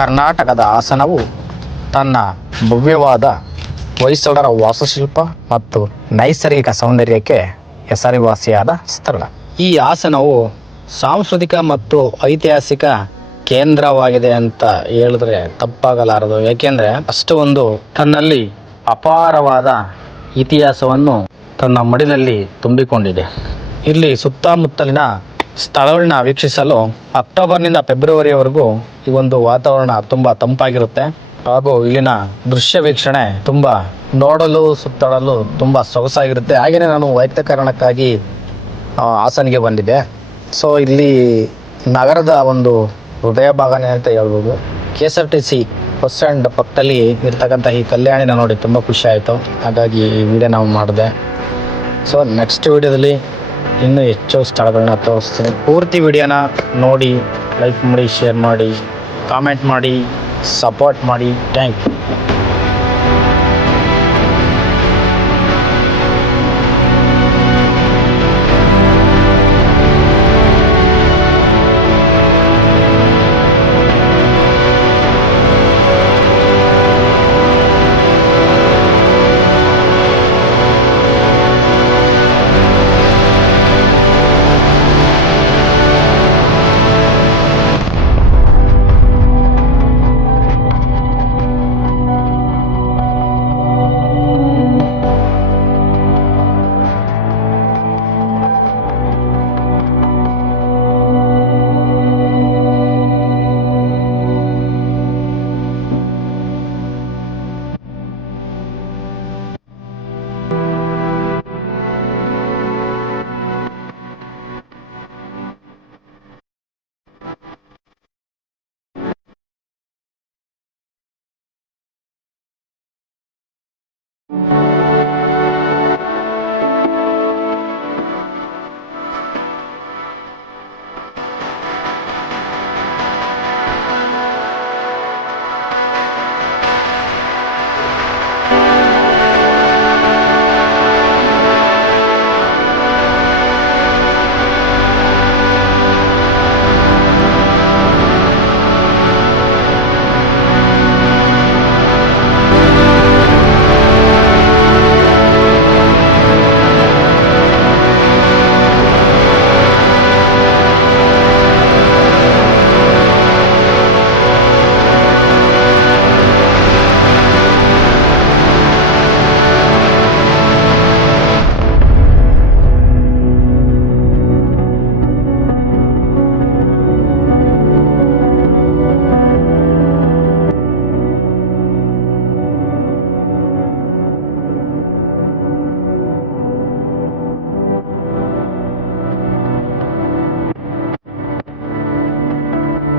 ಕರ್ನಾಟಕದ ಹಾಸನವು ತನ್ನ ಭವ್ಯವಾದ ಹೊಯ್ಸಳರ ವಾಸ್ತುಶಿಲ್ಪ ಮತ್ತು ನೈಸರ್ಗಿಕ ಸೌಂದರ್ಯಕ್ಕೆ ಹೆಸರುವಾಸಿಯಾದ ಸ್ಥಳ. ಈ ಹಾಸನವು ಸಾಂಸ್ಕೃತಿಕ ಮತ್ತು ಐತಿಹಾಸಿಕ ಕೇಂದ್ರವಾಗಿದೆ ಅಂತ ಹೇಳಿದ್ರೆ ತಪ್ಪಾಗಲಾರದು. ಏಕೆಂದರೆ ಅಷ್ಟು ಒಂದು ತನ್ನಲ್ಲಿ ಅಪಾರವಾದ ಇತಿಹಾಸವನ್ನು ತನ್ನ ಮಡಿಲಲ್ಲಿ ತುಂಬಿಕೊಂಡಿದೆ. ಇಲ್ಲಿ ಸುತ್ತಮುತ್ತಲಿನ ಸ್ಥಳಗಳನ್ನ ವೀಕ್ಷಿಸಲು ಅಕ್ಟೋಬರ್ನಿಂದ ಫೆಬ್ರವರಿವರೆಗೂ ಈ ಒಂದು ವಾತಾವರಣ ತುಂಬ ತಂಪಾಗಿರುತ್ತೆ ಹಾಗೂ ಇಲ್ಲಿನ ದೃಶ್ಯ ವೀಕ್ಷಣೆ ತುಂಬ ನೋಡಲು ಸುತ್ತಾಡಲು ತುಂಬ ಸೊಗಸಾಗಿರುತ್ತೆ. ಹಾಗೆಯೇ ನಾನು ವೈಯಕ್ತಿಕ ಕಾರಣಕ್ಕಾಗಿ ಹಾಸನಿಗೆ ಬಂದಿದ್ದೆ. ಸೊ ಇಲ್ಲಿ ನಗರದ ಒಂದು ಹೃದಯ ಭಾಗನೇ ಅಂತ ಹೇಳ್ಬೋದು. KSRTC ಬಸ್ ಸ್ಟ್ಯಾಂಡ್ ಪಕ್ಕದಲ್ಲಿ ಇರ್ತಕ್ಕಂಥ ಈ ಕಲ್ಯಾಣಿನ ನೋಡಿ ತುಂಬ ಖುಷಿ ಆಯಿತು. ಹಾಗಾಗಿ ಈ ವಿಡಿಯೋ ನಾವು ಮಾಡಿದೆ. ಸೊ ನೆಕ್ಸ್ಟ್ ವಿಡಿಯೋದಲ್ಲಿ ಇನ್ನೂ ಹೆಚ್ಚು ಸ್ಥಳಗಳನ್ನ ತೋರಿಸ್ತೀನಿ. ಪೂರ್ತಿ ವಿಡಿಯೋನ ನೋಡಿ, ಲೈಕ್ ಮಾಡಿ, ಶೇರ್ ಮಾಡಿ, ಕಾಮೆಂಟ್ ಮಾಡಿ, ಸಪೋರ್ಟ್ ಮಾಡಿ. Thank you.